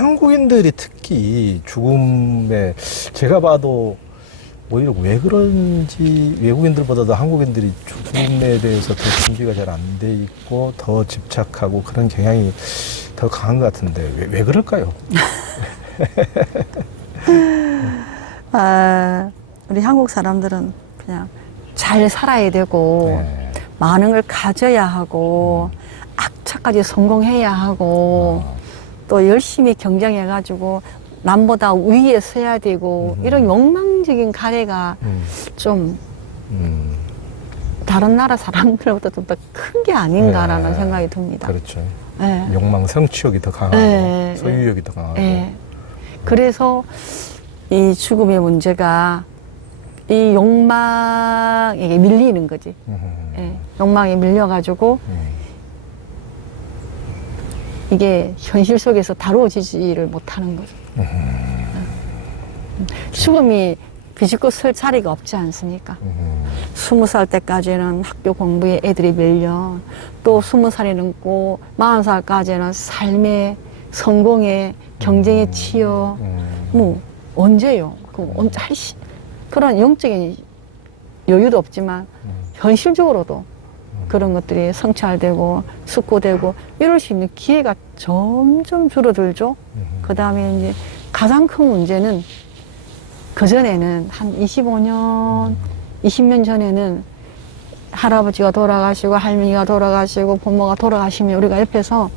한국인들이 특히 죽음에 제가 봐도 오히려 왜 그런지 외국인들보다도 한국인들이 죽음에 대해서 더 준비가 잘 안 돼 있고 더 집착하고 그런 경향이 더 강한 것 같은데 왜 그럴까요? 우리 한국 사람들은 그냥 잘 살아야 되고 네. 많은 걸 가져야 하고 악착까지 성공해야 하고 또 열심히 경쟁해가지고 남보다 위에 서야 되고 이런 욕망적인 가래가 좀 다른 나라 사람들보다 좀 더 큰 게 아닌가라는 네. 생각이 듭니다. 그렇죠. 네. 욕망, 성취욕이 더 강하고 네. 소유욕이 더 강하고 네. 그래서 이 죽음의 문제가 이 욕망에게 밀리는 거지. 네. 욕망에 밀려가지고 이게 현실 속에서 다루어지지를 못하는 거죠. 죽음이 비집고 설 자리가 없지 않습니까? 20살 때까지는 학교 공부에 애들이 밀려, 또 20살이 넘고 40살까지는 삶의 성공에 경쟁에 치여, 뭐 언제요? 그런 영적인 여유도 없지만 현실적으로도 그런 것들이 성찰되고 숙고되고 이럴 수 있는 기회가 점점 줄어들죠. 그 다음에 이제 가장 큰 문제는 그전에는 한 25년, 20년 전에는 할아버지가 돌아가시고 할머니가 돌아가시고 부모가 돌아가시면 우리가 옆에서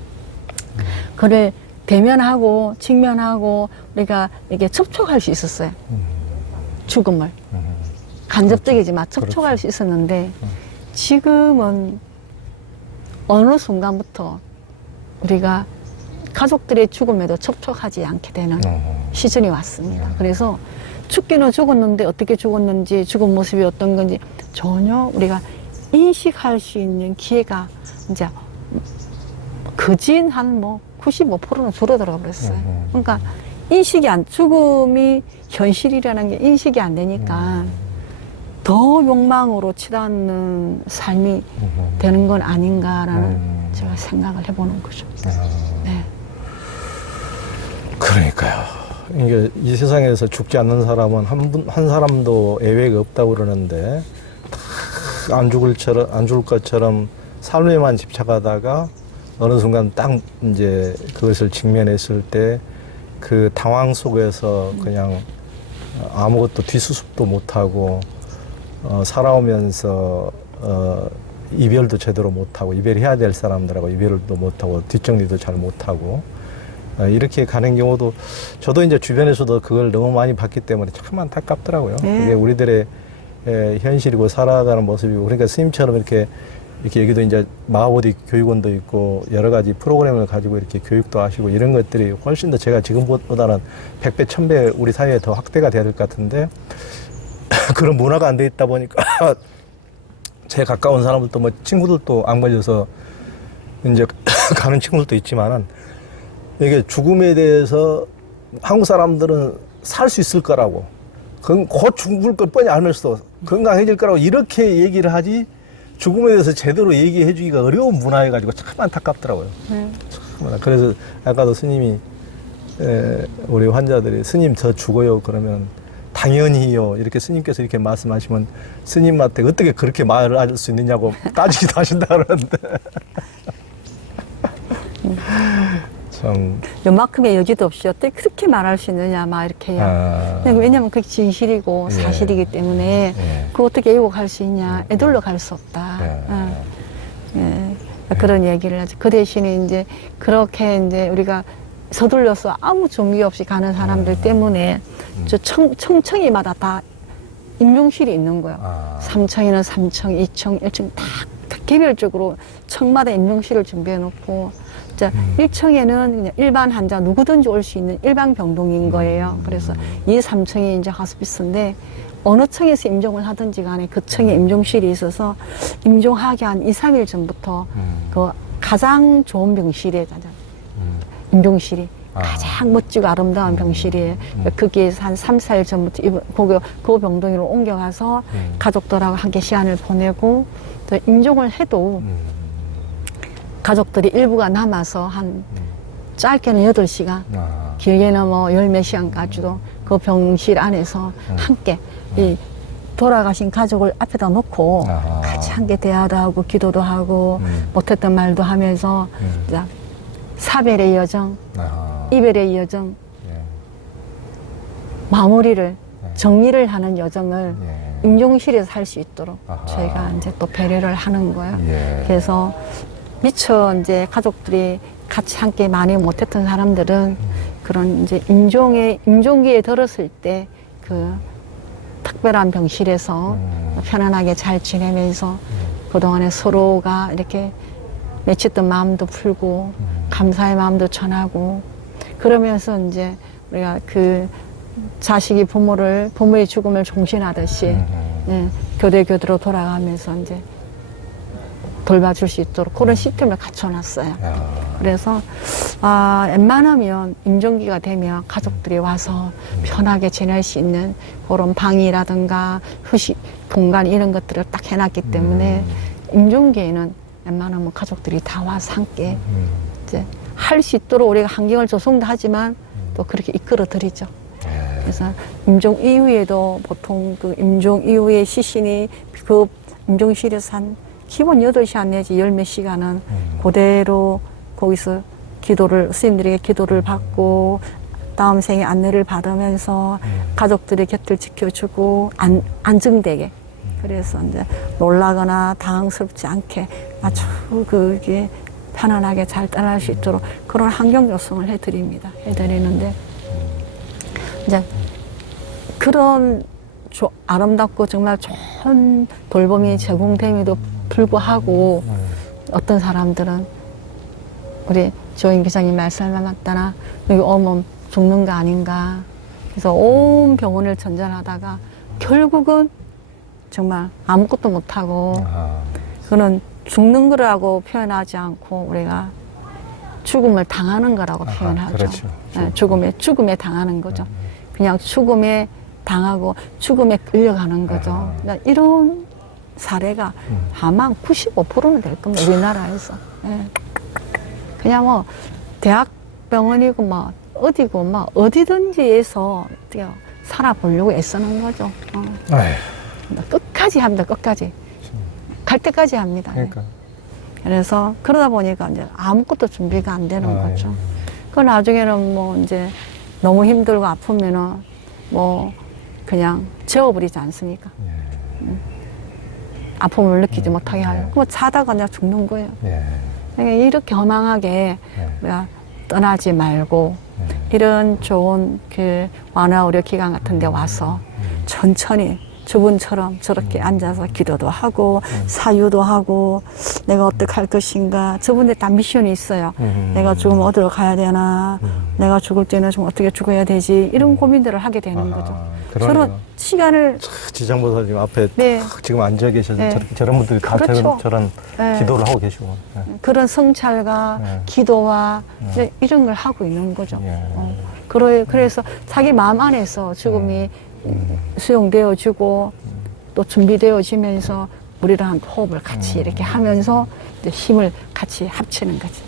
그를 대면하고 직면하고 우리가 이렇게 접촉할 수 있었어요. 죽음을. 간접적이지만 접촉할 수 있었는데 지금은 어느 순간부터 우리가 가족들의 죽음에도 접촉하지 않게 되는 시즌이 왔습니다. 그래서 죽기는 죽었는데 어떻게 죽었는지 죽은 모습이 어떤 건지 전혀 우리가 인식할 수 있는 기회가 이제 거진 한 뭐 95%는 줄어들어 버렸어요. 그러니까 죽음이 현실이라는 게 인식이 안 되니까 더 욕망으로 치닫는 삶이 되는 건 아닌가라는 제가 생각을 해보는 거죠. 네. 그러니까요. 이게 이 세상에서 죽지 않는 사람은 한 사람도 예외가 없다고 그러는데 안 죽을 것처럼 삶에만 집착하다가 어느 순간 딱 이제 그것을 직면했을 때 그 당황 속에서 그냥 아무것도 뒷수습도 못하고 살아오면서 이별도 제대로 못하고 이별해야 될 사람들하고 이별도 못하고 뒷정리도 잘 못하고 이렇게 가는 경우도 저도 이제 주변에서도 그걸 너무 많이 봤기 때문에 참 안타깝더라고요. 그게 우리들의 현실이고 살아가는 모습이고 그러니까 스님처럼 이렇게 여기도 이제 마하보디 교육원도 있고 여러 가지 프로그램을 가지고 이렇게 교육도 하시고 이런 것들이 훨씬 더 제가 지금보다는 100배, 1000배 우리 사회에 더 확대가 돼야 될 것 같은데 그런 문화가 안 돼 있다 보니까 제 가까운 사람들도 뭐 친구들도 안 걸려서 이제 가는 친구들도 있지만은 이게 죽음에 대해서 한국 사람들은 살 수 있을 거라고 곧 죽을 걸 뻔히 알면서도 건강해질 거라고 이렇게 얘기를 하지 죽음에 대해서 제대로 얘기해 주기가 어려운 문화여가지고 참 안타깝더라고요. 참, 그래서 아까도 스님이 우리 환자들이 스님 저 죽어요 그러면 당연히요 이렇게 스님께서 이렇게 말씀하시면 스님한테 어떻게 그렇게 말을 할 수 있느냐고 따지기도 하신다 그러는데 참 요만큼의 여지도 없이 어떻게 그렇게 말할 수 있느냐 막 이렇게요. 왜냐면 그게 진실이고 사실이기 때문에 그거 어떻게 왜곡할 수 있냐, 애들로 갈 수 없다. 그런 얘기를 하죠. 그 대신에 이제 그렇게 이제 우리가 서둘러서 아무 종기 없이 가는 사람들 때문에 저 청청이마다 다 임종실이 있는 거예요. 3층에는 3층, 2층, 1층 다 개별적으로 층마다 임종실을 준비해 놓고 자, 1층에는 그냥 일반 환자 누구든지 올 수 있는 일반 병동인 거예요. 그래서 2, 3층이 이제 호스피스인데 어느 층에서 임종을 하든지 간에 그 층에 임종실이 있어서 임종하기 한 2, 3일 전부터 그 가장 좋은 병실에 임종실이 가장 멋지고 아름다운 병실이에요. 거기에서 한 3, 4일 전부터 그 병동으로 옮겨가서 가족들하고 함께 시간을 보내고 또 임종을 해도 가족들이 일부가 남아서 한 짧게는 8시간, 길게는 뭐 열 몇 시간까지도 그 병실 안에서 함께 이 돌아가신 가족을 앞에다 놓고 같이 함께 대화도 하고 기도도 하고 못했던 말도 하면서 이제 사별의 여정, 이별의 여정, 마무리를 정리를 하는 여정을 임종실에서 할 수 있도록 저희가 이제 또 배려를 하는 거예요. 그래서 미처 이제 가족들이 같이 함께 많이 못했던 사람들은 그런 이제 임종기에 들었을 때 그 특별한 병실에서 편안하게 잘 지내면서 그동안에 서로가 이렇게 맺혔던 마음도 풀고 감사의 마음도 전하고 그러면서 이제 우리가 그 자식이 부모의 죽음을 종신하듯이 교대로 돌아가면서 이제 돌봐줄 수 있도록 그런 시스템을 갖춰놨어요. 그래서 웬만하면 임종기가 되면 가족들이 와서 편하게 지낼 수 있는 그런 방이라든가 휴식 공간 이런 것들을 딱 해놨기 때문에 임종기에는 웬만하면 가족들이 다 와서 함께 이제 할 수 있도록 우리가 환경을 조성도 하지만 또 그렇게 이끌어 드리죠. 그래서 임종 이후에도 보통 그 임종 이후에 시신이 그 임종실에서 한 기본 8시간 내지 열 몇 시간은 그대로 거기서 스님들에게 기도를 받고 다음 생에 안내를 받으면서 가족들의 곁을 지켜주고 안정되게 그래서 이제 놀라거나 당황스럽지 않게 아주 그게 편안하게 잘 떠날 수 있도록 그런 환경 조성을 해드리는데 이제 그런 아름답고 정말 좋은 돌봄이 제공됨에도 불구하고 어떤 사람들은 우리 조인 기자님 말씀에 맞다나 여기 오면 죽는 거 아닌가 그래서 온 병원을 전전하다가 결국은 정말 아무것도 못하고 그는 죽는 거라고 표현하지 않고 우리가 죽음을 당하는 거라고 표현하죠. 그렇죠. 죽음에 당하는 거죠. 그냥 죽음에 당하고 죽음에 끌려가는 거죠. 그러니까 이런 사례가 아마 95%는 될 겁니다. 우리나라에서. 그냥 뭐 대학병원이고 뭐 어디고 뭐 어디든지에서 살아보려고 애쓰는 거죠. 끝까지 합니다. 끝까지. 갈 때까지 합니다. 그러니까. 그래서 그러다 보니까 이제 아무것도 준비가 안 되는 거죠. 그 나중에는 뭐 이제 너무 힘들고 아프면은 뭐 그냥 재워버리지 않습니까? 아픔을 느끼지 못하게 하고 뭐 자다가 그냥 죽는 거예요. 그러니까 이렇게 허망하게 우리가 떠나지 말고 이런 좋은 그 완화의료기관 같은 데 와서 천천히 주분처럼 저렇게 앉아서 기도도 하고 사유도 하고 내가 어떻게 할 것인가 저분들 다 미션이 있어요. 내가 죽으면 어디로 가야 되나 내가 죽을 때는 좀 어떻게 죽어야 되지 이런 고민들을 하게 되는 거죠. 서로 시간을 지장보살님 앞에 탁 지금 앉아 계셔서 저런 분들이 다 저런 기도를 하고 계시고 그런 성찰과 기도와 이런 걸 하고 있는 거죠. 그래서 자기 마음 안에서 죽음이 수용되어지고 또 준비되어지면서 우리랑 호흡을 같이 이렇게 하면서 이제 힘을 같이 합치는 거지.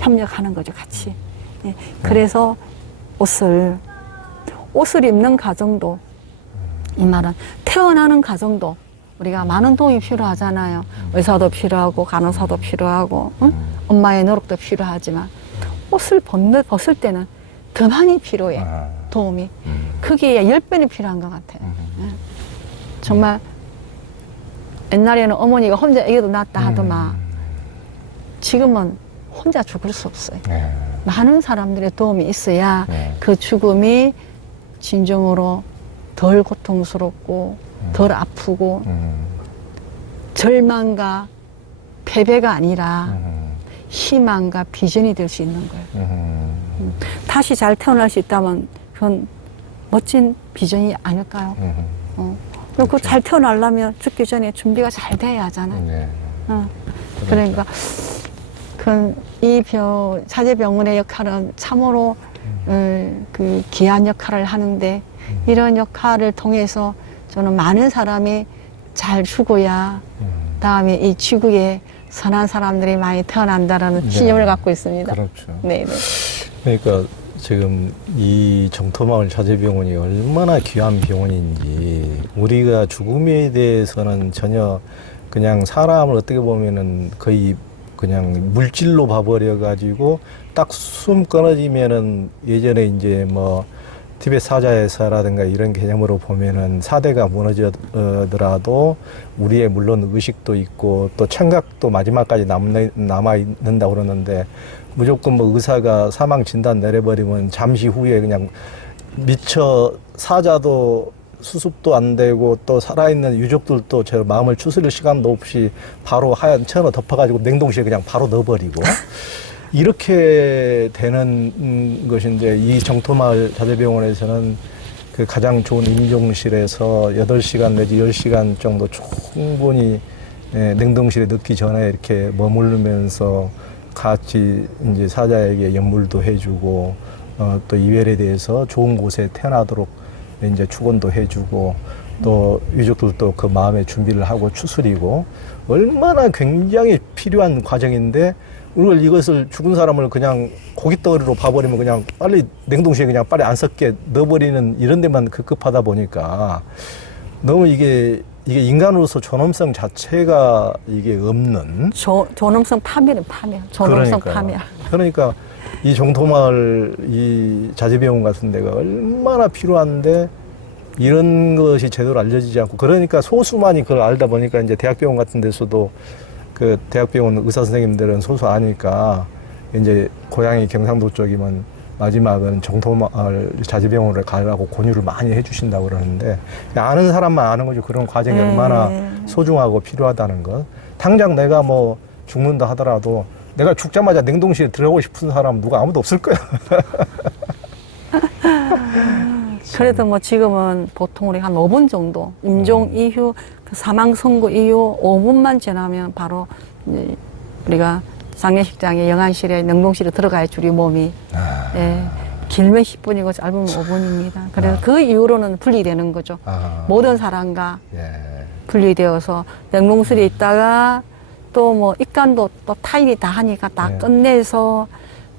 협력하는 거죠, 같이. 그래서 옷을 입는 과정도 이 말은 태어나는 과정도 우리가 많은 도움이 필요하잖아요. 의사도 필요하고 간호사도 필요하고 엄마의 노력도 필요하지만 옷을 벗을 때는 더 많이 필요해. 도움이. 그게 10배는 필요한 것 같아요. 정말 옛날에는 어머니가 혼자 애기도 낳았다 하더만 지금은 혼자 죽을 수 없어요. 많은 사람들의 도움이 있어야 그 죽음이 진정으로 덜 고통스럽고 덜 아프고 절망과 패배가 아니라 희망과 비전이 될 수 있는 거예요. 다시 잘 태어날 수 있다면 그건 멋진 비전이 아닐까요? 그리고 잘 태어나려면 죽기 전에 준비가 잘 돼야 하잖아요. 그러니까 이 사제병원의 역할은 참으로 그 귀한 역할을 하는데 이런 역할을 통해서 저는 많은 사람이 잘 죽어야 다음에 이 지구에 선한 사람들이 많이 태어난다라는 신념을 갖고 있습니다. 그렇죠. 네. 그러니까 지금 이 정토마을 자재병원이 얼마나 귀한 병원인지, 우리가 죽음에 대해서는 전혀 그냥 사람을 어떻게 보면은 거의 그냥 물질로 봐버려 가지고 딱 숨 끊어지면은, 예전에 이제 뭐 티베트 사자에서라든가 이런 개념으로 보면은 사대가 무너지더라도 우리의 물론 의식도 있고 또 청각도 마지막까지 남아 있는다 그러는데, 무조건 뭐 의사가 사망 진단 내려버리면 잠시 후에 그냥 미처 사자도 수습도 안 되고 또 살아있는 유족들도 저 마음을 추스릴 시간도 없이 바로 하얀 천을 덮어가지고 냉동실에 그냥 바로 넣어버리고 이렇게 되는 것인데, 이 정토마을 자재병원에서는 그 가장 좋은 임종실에서 8시간 내지 10시간 정도 충분히 냉동실에 넣기 전에 이렇게 머무르면서 같이 이제 사자에게 연물도 해주고, 또 이별에 대해서 좋은 곳에 태어나도록 이제 축원도 해주고, 또 유족들도 그 마음의 준비를 하고 추스리고, 얼마나 굉장히 필요한 과정인데, 우리가 이것을 죽은 사람을 그냥 고깃덩어리로 봐버리면 그냥 빨리 냉동실에 그냥 빨리 안 썩게 넣어버리는 이런 데만 급급하다 보니까 너무 이게 인간으로서 존엄성 자체가 이게 없는. 존엄성 파멸은 파멸. 존엄성 파멸. 그러니까 이 정토마을 이 자재병원 같은 데가 얼마나 필요한데 이런 것이 제대로 알려지지 않고, 그러니까 소수만이 그걸 알다 보니까 이제 대학병원 같은 데서도 그 대학병원 의사 선생님들은 소수 아니까 이제 고향이 경상도 쪽이면 마지막은 정토마을 자재병원을 가라고 권유를 많이 해주신다고 그러는데, 아는 사람만 아는 거죠. 그런 과정이 얼마나 소중하고 필요하다는 것. 당장 내가 뭐 죽는다 하더라도 내가 죽자마자 냉동실에 들어가고 싶은 사람 누가 아무도 없을 거야. 그래도 뭐 지금은 보통 우리 한 5분 정도 임종 이후 그 사망 선고 이후 5분만 지나면 바로 이제 우리가 장례식장에 영안실에 냉동실에 들어가야 우리 몸이 예, 길면 10분이고 짧으면 5분입니다. 그래서 그 이후로는 분리되는 거죠. 모든 사람과 분리되어서 냉동실에 있다가 또 뭐 입간도 또 타인이 다 하니까 다 끝내서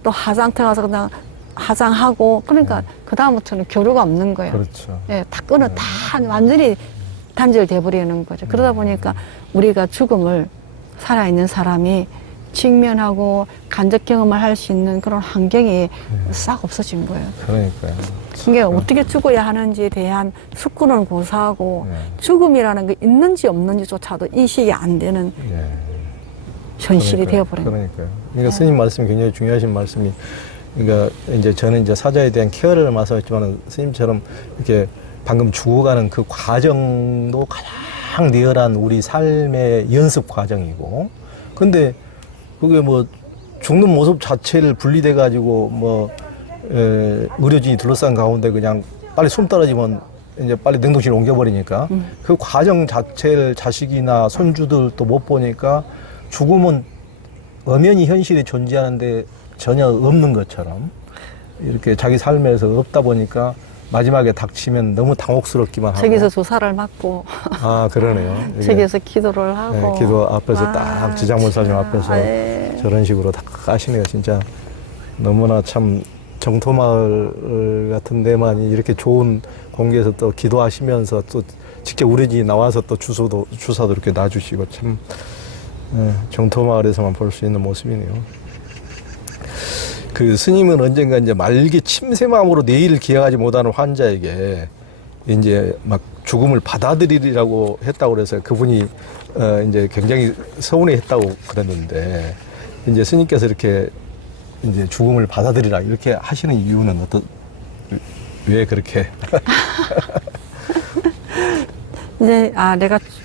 또 화장터 가서 그냥 화장하고, 그러니까 그 다음부터는 교류가 없는 거예요. 그렇죠. 예, 다 끊어 다 완전히 단절돼 버리는 거죠. 그러다 보니까 우리가 죽음을 살아있는 사람이 직면하고 간접 경험을 할 수 있는 그런 환경이 싹 없어진 거예요. 그러니까요. 이게 어떻게 죽어야 하는지에 대한 숙고는 고사하고 죽음이라는 게 있는지 없는지조차도 인식이 안 되는 현실이 되어버린 거예요. 그러니까 스님 말씀이 굉장히 중요하신 말씀이, 그러니까 이제 저는 이제 사자에 대한 케어를 말씀했지만 스님처럼 이렇게 방금 죽어가는 그 과정도 가장 리얼한 우리 삶의 연습 과정이고, 근데 그게 뭐 죽는 모습 자체를 분리돼 가지고 뭐 의료진이 둘러싼 가운데 그냥 빨리 숨 떨어지면 이제 빨리 냉동실에 옮겨버리니까 그 과정 자체를 자식이나 손주들도 못 보니까 죽음은 엄연히 현실에 존재하는데 전혀 없는 것처럼 이렇게 자기 삶에서 없다 보니까 마지막에 닥치면 너무 당혹스럽기만 하고. 저기서 조사를 맞고. 아, 그러네요. 저기서 기도를 하고. 네, 기도 앞에서 딱 지장몰사님 앞에서 저런 식으로 딱 하시네요. 진짜 너무나 참 정토마을 같은 데만 이렇게 좋은 공기에서 또 기도하시면서 또 직접 우리집이 나와서 또 주사도 이렇게 놔주시고 참 정토마을에서만 볼 수 있는 모습이네요. 그 스님은 언젠가 이제 말기 침샘암으로 내일을 기약하지 못하는 환자에게 이제 막 죽음을 받아들이라고 했다고 그래서 그분이 이제 굉장히 서운해 했다고 그랬는데, 이제 스님께서 이렇게 이제 죽음을 받아들이라 이렇게 하시는 이유는 왜 그렇게? 이제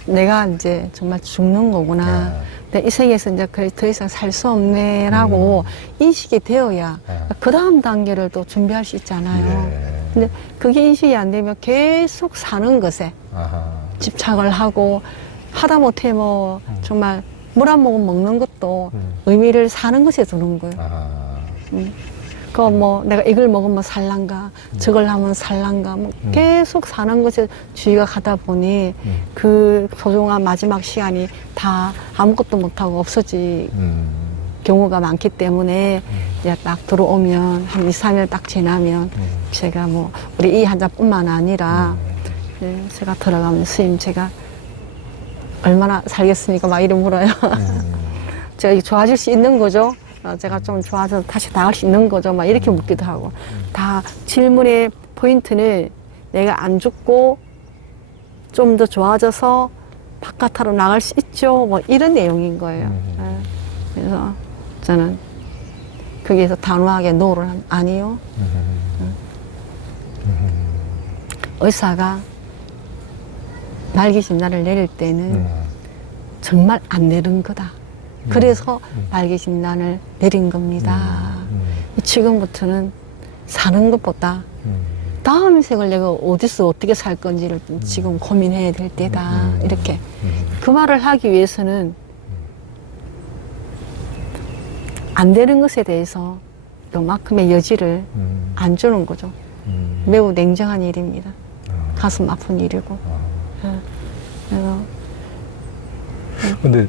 내가 이제 정말 죽는 거구나. 내 이 세계에서 이제 더 이상 살 수 없네라고 인식이 되어야 그 다음 단계를 또 준비할 수 있잖아요. 근데 그게 인식이 안 되면 계속 사는 것에 집착을 하고, 하다못해 뭐 정말 물 한 모금 먹는 것도 의미를 사는 것에 두는 거예요. 그 뭐 내가 이걸 먹으면 살란가, 저걸 하면 살란가, 뭐 계속 사는 것에 주의가 가다 보니 그 소중한 마지막 시간이 다 아무것도 못하고 없어지게 경우가 많기 때문에 이제 딱 들어오면 한 2, 3일 딱 지나면 제가 뭐 우리 이 환자뿐만 아니라 제가 들어가면 스님 제가 얼마나 살겠습니까? 막 이런 물어요. 제가 좋아질 수 있는 거죠? 제가 좀 좋아져서 다시 나갈 수 있는 거죠? 막 이렇게 묻기도 하고. 다 질문의 포인트는 내가 안 죽고 좀 더 좋아져서 바깥으로 나갈 수 있죠? 뭐 이런 내용인 거예요. 그래서 저는 거기에서 단호하게 노를 아니요. 의사가 말기 진단을 내릴 때는 정말 안 내린 거다. 그래서 말기 진단을 내린 겁니다. 지금부터는 사는 것보다 다음 생을 내가 어디서 어떻게 살 건지를 지금 고민해야 될 때다. 이렇게 그 말을 하기 위해서는 안 되는 것에 대해서 요만큼의 여지를 안 주는 거죠. 매우 냉정한 일입니다. 가슴 아픈 일이고. 그래서 근데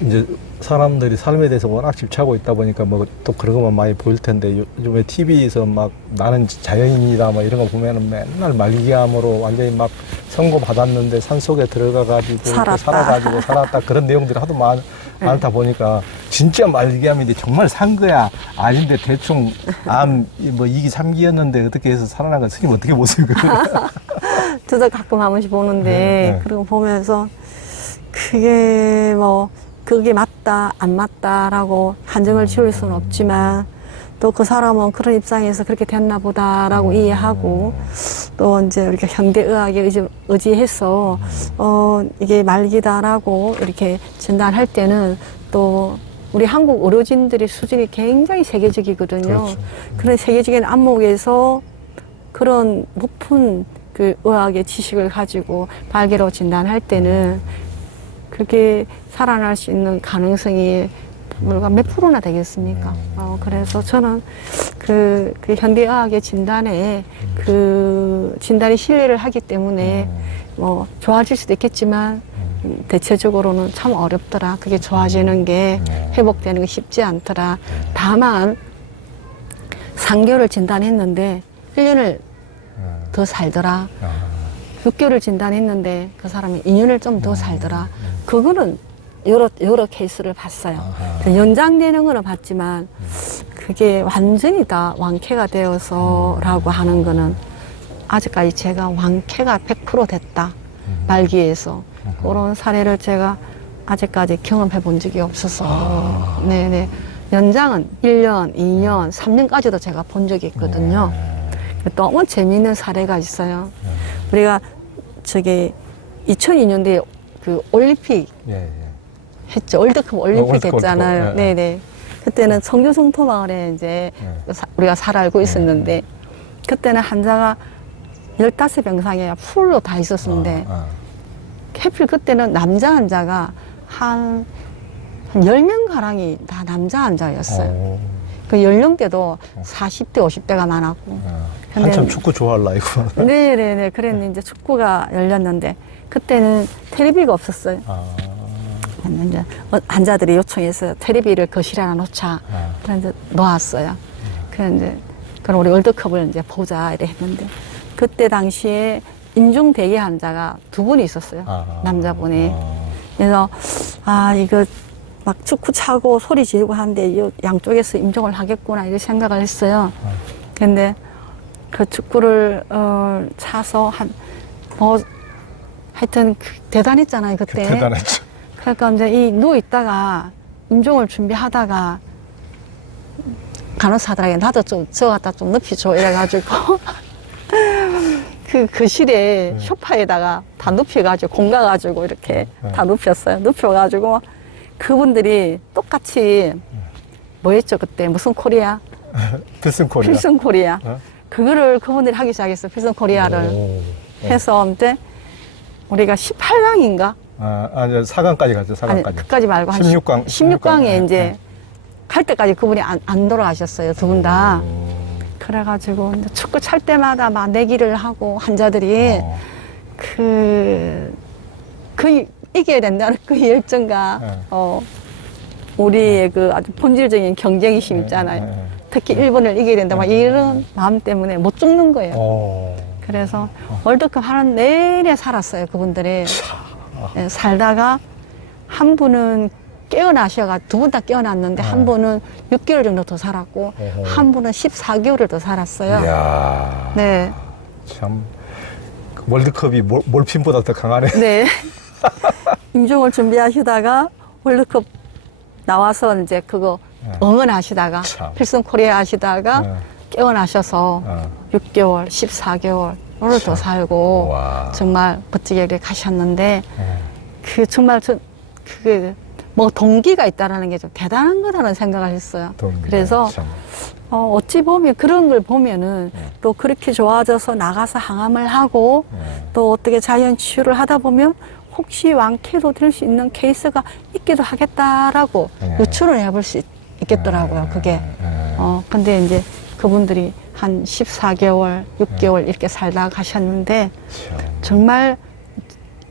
이제 사람들이 삶에 대해서 워낙 집착하고 있다 보니까 뭐 또 그런 것만 많이 보일 텐데 요즘에 TV에서 막 나는 자연인이다 뭐 이런 거 보면은 맨날 말기암으로 완전히 막 선고 받았는데 산속에 들어가 가지고 살았다 그런 내용들이 하도 많다 보니까 진짜 말기암인데 정말 산 거야 아닌데 대충 암 뭐 2기 3기였는데 어떻게 해서 살아난 거 스님 어떻게 보세요? 저도 가끔 한 번씩 보는데 그리고 보면서 그게 뭐 그게 맞다 안 맞다라고 한정을 지을 수는 없지만 또 그 사람은 그런 입장에서 그렇게 됐나 보다라고 이해하고 또 이제 우리가 현대의학에 의지해서 이게 말기다라고 이렇게 진단할 때는 또 우리 한국 의료진들의 수준이 굉장히 세계적이거든요. 그렇죠. 그런 세계적인 안목에서 그런 높은 그 의학의 지식을 가지고 말기로 진단할 때는 그렇게 살아날 수 있는 가능성이 불과 몇 프로나 되겠습니까? 그래서 저는 그 현대의학의 진단에 그 진단이 신뢰를 하기 때문에 뭐 좋아질 수도 있겠지만 대체적으로는 참 어렵더라. 그게 좋아지는 게 회복되는 게 쉽지 않더라. 다만 3개월을 진단했는데 1년을 더 살더라. 6개월을 진단했는데 그 사람이 2년을 좀 더 살더라. 그거는 여러 케이스를 봤어요. 연장되는 거는 봤지만 그게 완전히 다 완쾌가 되어서라고 하는 거는 아직까지 제가 완쾌가 100% 됐다. 말기에서. 그런 사례를 제가 아직까지 경험해 본 적이 없어서. 네네. 연장은 1년, 2년, 3년까지도 제가 본 적이 있거든요. 너무 재미있는 사례가 있어요. 우리가 저기 2002년도에 그 올림픽 했죠. 월드컵 올림픽 했잖아요. 네네. 그때는 청주송도 마을에 이제 우리가 잘 알고 있었는데 그때는 환자가 15병상에 풀로 다 있었는데 하필 그때는 남자 환자가 한 10명 가량이 다 남자 환자였어요. 그 연령대도 40대, 50대가 많았고. 한참 축구 좋아할 나이고. 네네네. 그랬는데 이제 축구가 열렸는데 그때는 텔레비가 없었어요. 이제 환자들이 요청해서 텔레비를 거실에 하나 놓자. 그래서 놓았어요. 그런데 그럼 우리 월드컵을 이제 보자 이래 했는데 그때 당시에 인중 대기 환자가 2분이 있었어요. 남자분이. 그래서 이거 막 축구 차고 소리 지르고 하는데 이 양쪽에서 임종을 하겠구나 이렇게 생각을 했어요. 근데 그 축구를 차서 하여튼 대단했잖아요 그때. 대단했죠. 그러니까 이제 누워 있다가 임종을 준비하다가 간호사들에게 나도 좀 저 갖다 좀 눕히줘 이래가지고 그 거실에 소파에다가 다 눕혀가지고 공가가지고 이렇게 다 눕혔어요. 눕혀가지고 그분들이 똑같이 뭐였죠 그때 무슨 코리아? 필승 코리아. 필승 코리아. 그거를 그분들이 하기 시작했어. 필승 코리아를 해서 이제 우리가 18강인가? 아니 4강까지 갔죠. 4강까지. 아니, 그까지 말고 16강. 16강에 이제 갈 때까지 그분이 안 돌아가셨어요. 두 분 다. 그래가지고 축구 찰 때마다 막 내기를 하고 환자들이 그 이겨야 된다는 그 열정과 우리의 그 아주 본질적인 경쟁심 있잖아요. 특히 일본을 이겨야 된다, 막 이런 마음 때문에 못 죽는 거예요. 그래서 월드컵 하는 내내 살았어요, 그분들이. 예, 살다가 한 분은 깨어나셔가 두 분 다 깨어났는데 한 분은 6개월 정도 더 살았고 한 분은 14개월을 더 살았어요. 이야. 네. 참 월드컵이 몰핀보다 더 강하네. 네. 임종을 준비하시다가 월드컵 나와서 이제 그거 응원하시다가 참. 필승 코리아 하시다가 깨어나셔서 6개월, 14개월 오늘 더 살고 와. 정말 멋지게 이렇게 가셨는데 그 정말 그게 뭐 동기가 있다라는 게 좀 대단한 거라는 생각을 했어요. 동기가 그래서 참. 어찌 보면 그런 걸 보면은 또 그렇게 좋아져서 나가서 항암을 하고 또 어떻게 자연 치유를 하다 보면 혹시 완쾌도 될 수 있는 케이스가 있기도 하겠다라고 유추를 해볼 수 있겠더라고요. 그게. 근데 이제 그분들이 한 14개월, 6개월 이렇게 살다 가셨는데 정말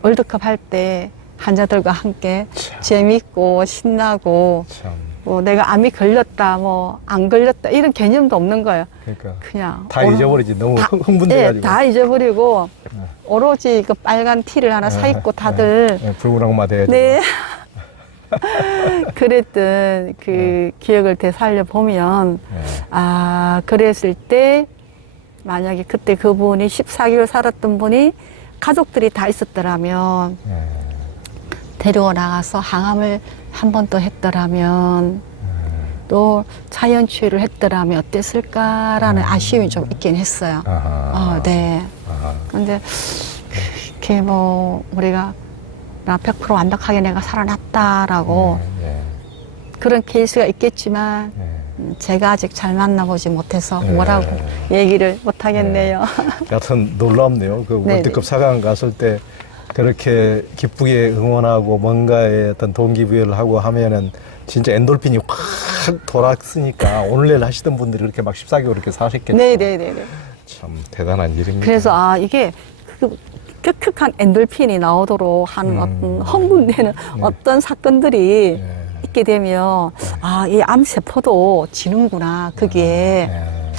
월드컵 할 때 환자들과 함께 재밌고 신나고 뭐 내가 암이 걸렸다, 뭐 안 걸렸다 이런 개념도 없는 거예요. 그러니까 그냥 다 잊어버리지. 너무 흥분돼가지고. 네, 다 잊어버리고 오로지 그 빨간 티를 하나 사 입고 다들 붉은 악마 돼야지. 네. 그랬던 그 기억을 되살려 보면 아 그랬을 때 만약에 그때 그분이 14개월 살았던 분이 가족들이 다 있었더라면 데리고 나가서 항암을 한 번 더 했더라면 또 자연 치유를 했더라면 어땠을까라는 아쉬움이 좀 있긴 했어요. 네. 근데 그게 뭐 우리가 나 100% 완벽하게 내가 살아났다라고 그런 케이스가 있겠지만 제가 아직 잘 만나보지 못해서 뭐라고 얘기를 못 하겠네요. 여튼 놀랍네요. 그 네네. 월드컵 4강 갔을 때 그렇게 기쁘게 응원하고 뭔가에 어떤 동기부여를 하고 하면은 진짜 엔돌핀이 확 돌았으니까 오늘날 하시던 분들이 그렇게 막 14개월 이렇게 사셨겠죠. 네네네네. 참 대단한 일입니다. 그래서 아 이게 그 격격한 엔돌핀이 나오도록 하는 어떤 흥분되는 어떤 사건들이 있게 되면 아 이 암세포도 지는구나 그게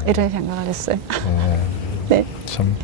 이런 생각을 했어요. 네. 참